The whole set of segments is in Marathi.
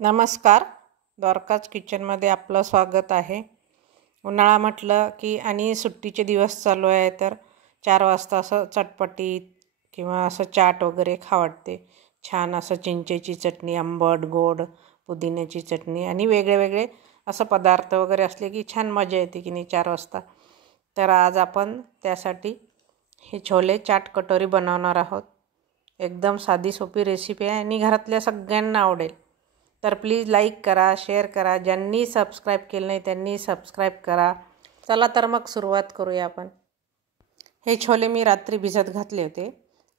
नमस्कार. द्वारकाच किचनमध्ये आपलं स्वागत आहे. उन्हाळा म्हटलं की आणि सुट्टीचे दिवस चालू आहे तर 4 वाजता असं चटपटीत किंवा असं चाट वगैरे खावं वाटते. छान असं चिंचेची चटणी, आंबट, गोड, पुदिन्याची चटणी आणि वेगळे असं पदार्थ वगैरे असले की छान मजा येते की नाही 4 वाजता. तर आज आपण त्यासाठी हे छोले चाट कटोरी बनवणार आहोत. एकदम साधी सोपी रेसिपी आहे आणि घरातल्या सगळ्यांना आवडेल. तर प्लीज लाईक करा, शेअर करा. ज्यांनी सबस्क्राईब केलं नाही त्यांनी सबस्क्राईब करा. चला तर मग सुरुवात करूया आपण. हे छोले मी रात्री भिजत घातले होते.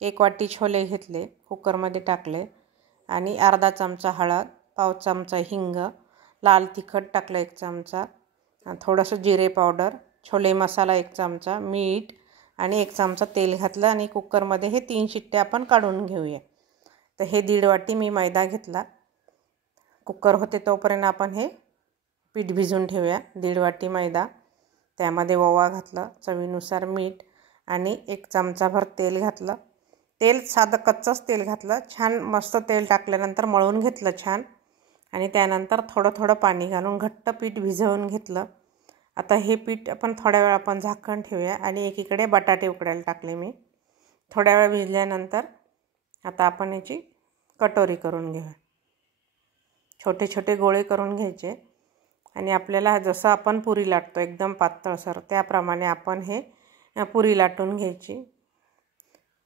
1 वाटी छोले घेतले, कुकरमध्ये टाकले आणि अर्धा चमचा हळद, पाव चमचा हिंग, लाल तिखट टाकलं 1 चमचा, थोडंसं जिरे पावडर, छोले मसाला 1 चमचा, मीठ आणि 1 चमचा तेल घातलं आणि कुकरमध्ये हे 3 शिट्ट्या आपण काढून घेऊया. तर हे 1.5 वाटी मी मैदा घेतला. कुकर होते तोपर्यंत आपण हे पीठ भिजून ठेवूया. 1.5 वाटी मैदा, त्यामध्ये ओवा घातला, चवीनुसार मीठ आणि 1 चमचाभर तेल घातलं. तेल साधं कच्चंच तेल घातलं. छान मस्त तेल टाकल्यानंतर मळून घेतलं छान आणि त्यानंतर थोडं पाणी घालून घट्ट पीठ भिजवून घेतलं. आता हे पीठ आपण थोड्या वेळ आपण झाकण ठेवूया आणि एकीकडे बटाटे उकडायला टाकले मी. थोड्या वेळ भिजल्यानंतर आता आपण याची कटोरी करून घेऊया. छोटे छोटे गोळे करून घ्यायचे आणि आपल्याला जसं आपण पुरी लाटतो एकदम पातळसर त्याप्रमाणे आपण हे पुरी लाटून घ्यायची.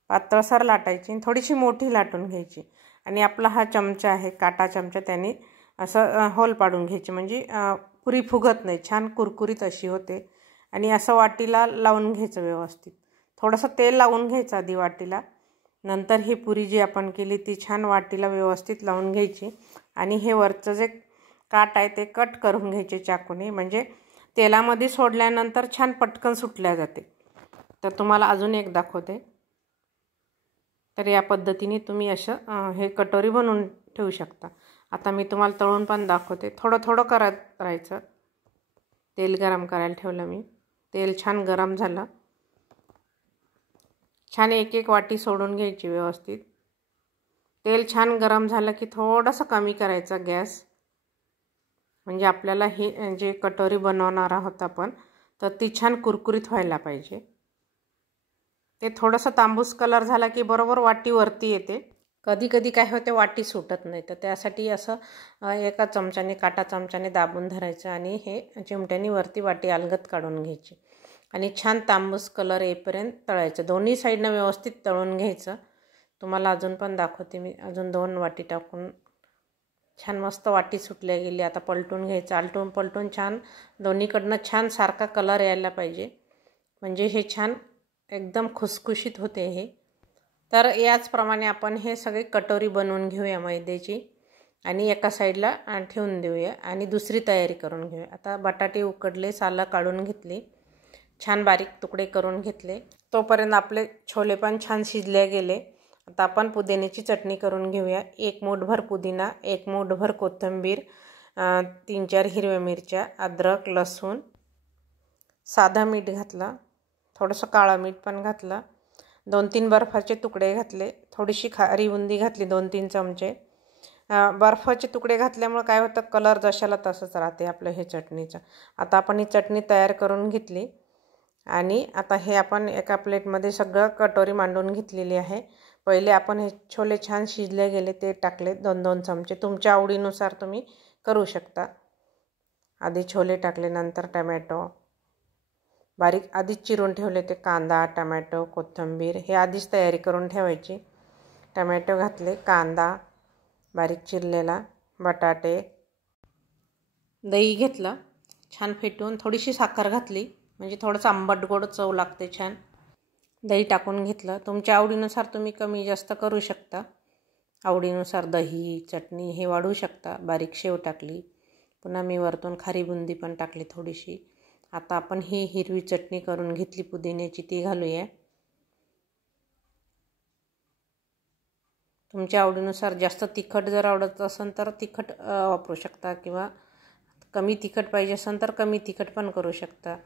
पातळसर लाटायची, थोडीशी मोठी लाटून घ्यायची आणि आपला हा चमचा आहे काटा चमचा, त्याने असं होल पाडून घ्यायची म्हणजे पुरी फुगत नाही, छान कुरकुरीत अशी होते. आणि असं वाटीला लावून घ्यायचं व्यवस्थित. थोडंसं तेल लावून घ्यायचं आधी वाटीला. नंतर ही पुरी जी आपण केली ती छान वाटीला व्यवस्थित लावून घ्यायची आणि हे वरचं जे काट आहे ते कट करून घ्यायचे चाकूने, म्हणजे तेलामध्ये सोडल्यानंतर छान पटकन सुटल्या जाते. तर तुम्हाला अजून एक दाखवते. तर या पद्धतीने तुम्ही असं हे कटोरी बनवून ठेवू शकता. आता मी तुम्हाला तळून पण दाखवते. थोडं करत राहायचं. तेल गरम करायला ठेवलं मी. तेल छान गरम झालं. छान एक वाटी सोडून घ्यायची व्यवस्थित. तेल छान गरम झालं की थोडंसं कमी करायचं गॅस, म्हणजे आपल्याला हे जे कटोरी बनवणार आहोत आपण तर ती छान कुरकुरीत व्हायला पाहिजे. ते थोडंसं तांबूस कलर झाला की बरोबर वाटी वरती येते. कधी काय होते वाटी सुटत नाही, तर त्यासाठी असं एका चमच्याने काटा चमच्याने दाबून धरायचं आणि हे चिमट्याने वरती वाटी अलगद काढून घ्यायची आणि छान तांबूस कलर येईपर्यंत तळायचं. दोन्ही साईडनं व्यवस्थित तळून घ्यायचं. तुम्हाला अजून पण दाखवते मी. अजून 2 वाटी टाकून छान मस्त वाटी सुटल्या गेली. आता पलटून घ्यायचं. आलटून पलटून छान दोन्हीकडनं छान सारखा कलर यायला पाहिजे, म्हणजे हे छान एकदम खुसखुशीत होते हे. तर याचप्रमाणे आपण हे सगळे कटोरी बनवून घेऊया मैद्याची आणि एका साईडला ठेवून देऊया आणि दुसरी तयारी करून घेऊया. आता बटाटे उकडले, सालं काढून घेतली, छान बारीक तुकडे करून घेतले. तोपर्यंत आपले छोले पण छान शिजले गेले. आता आपण पुदिन्याची चटणी करून घेऊया. 1 मूठभर पुदिना, 1 मूठभर कोथिंबीर, 3-4 हिरव्या मिरच्या, अद्रक, लसूण, साधं मीठ घातलं, थोडंसं काळं मीठ पण घातलं, 2-3 बर्फाचे तुकडे घातले, थोडीशी खारी बुंदी घातली 2-3 चमचे. बर्फाचे तुकडे घातल्यामुळे काय होतं, कलर जशाला तसंच राहते आपलं हे चटणीचं. आता आपण ही चटणी तयार करून घेतली आणि आता हे आपण एका प्लेटमध्ये सगळं कटोरी मांडून घेतलेली आहे. पहिले आपण हे छोले छान शिजले गेले ते टाकले 2-2 चमचे. तुमच्या आवडीनुसार तुम्ही करू शकता. आधी छोले टाकले, नंतर टमॅटो बारीक आधीच चिरून ठेवले ते कांदा, टमॅटो, कोथिंबीर हे आधीच तयारी करून ठेवायची. टमॅटो घातले, कांदा बारीक चिरलेला, बटाटे, दही घेतलं छान फेटून, थोडीशी साखर घातली म्हणजे थोडंसं आंबट गोड चव लागते छान. दही टाकून घेतलं. तुमच्या आवडीनुसार तुम्ही कमी जास्त करू शकता. आवडीनुसार दही, चटणी हे वाढवू शकता. बारीक शेव टाकली, पुन्हा मी वरतून खारी बुंदी पण टाकली थोडीशी. आता आपण ही हिरवी चटणी करून घेतली पुदिन्याची ती घालूया. तुमच्या आवडीनुसार जास्त तिखट जर आवडत असेल तर तिखट वापरू शकता किंवा कमी तिखट पाहिजे असेल तर कमी तिखट पण करू शकता.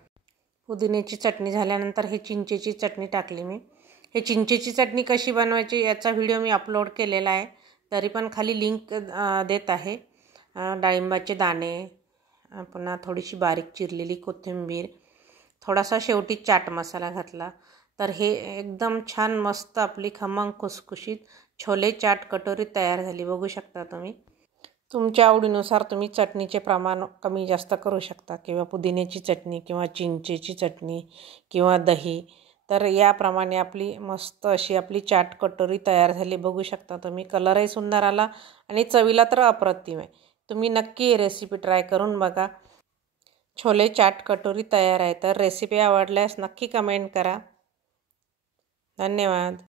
पुदिन्याची चटणी झाल्यानंतर हे चिंचेची चटणी टाकली मी. हे चिंचेची चटणी कशी बनवायची याचा व्हिडिओ मी अपलोड केलेला आहे, तरी पण खाली लिंक देत आहे. डाळिंबाचे दाणे, पुन्हा थोडीशी बारीक चिरलेली कोथिंबीर, थोडासा शेवटी चाट मसाला घातला. तर हे एकदम छान मस्त आपली खमंग खुसखुशीत छोले चाट कटोरी तयार झाली. बघू शकता तुम्ही. तुमच्या आवडीनुसार तुम्ही चटणीचे प्रमाण कमी जास्त करू शकता, किंवा पुदिन्याची चटणी किंवा चिंचेची चटणी किंवा दही. तर याप्रमाणे आपली मस्त अशी आपली चाट कटोरी तयार झाली. बघू शकता तुम्ही. कलरही सुंदर आला आणि चवीला तर अप्रतिम आहे. तुम्ही नक्की ही रेसिपी ट्राय करून बघा. छोले चाट कटोरी तयार आहे. तर रेसिपी आवडल्यास नक्की कमेंट करा. धन्यवाद.